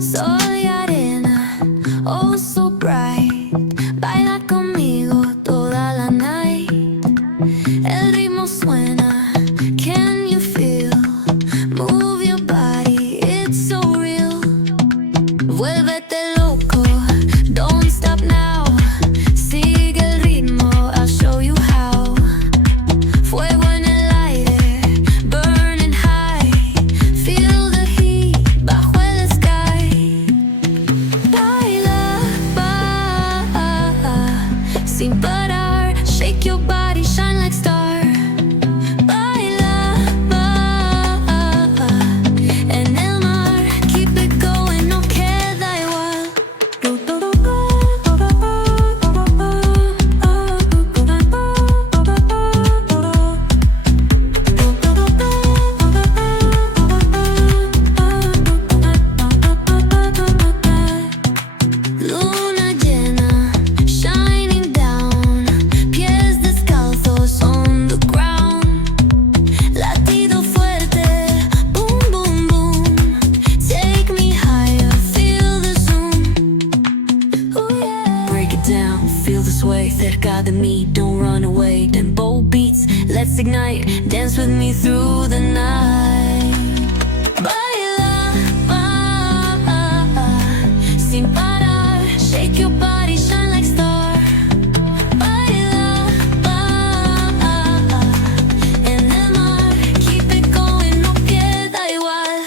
Soy arena, oh so bright. Baila conmigo toda la night. El ritmo suena, can you feel? Move your body, it's so real. Vuélvete loco, don't stop now. Sigue el ritmo, I'll show you how. Fuego en el aire, burning high. Feel the heat bajo el sky. Baila, sin parar. Shake your body, shine like star. Baila, en el mar. Keep it going, no queda igual. Luna llena, shining down. Pies descalzos on the ground. Latido fuerte, boom, boom, boom. Take me higher, feel the zoom. Ooh, yeah. Break it down, feel the sway. Cerca de mí, don't run away. Tempo beats, let's ignite. Dance with me through the night. Baila, sin parar. Shake your body, shine like star. Baila, en el mar. Keep it going, no queda igual.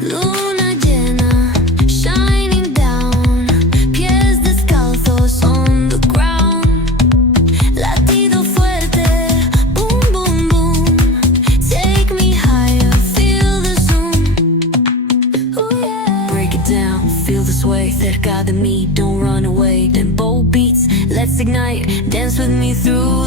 Luna llena, shining down. Pies descalzos on the ground. Latido fuerte, boom, boom, boom. Take me higher, feel the zoom. Ooh, yeah. Break it down, feel the sway. Cerca de mí, don't run away. Tempo beats, let's ignite. Dance with me through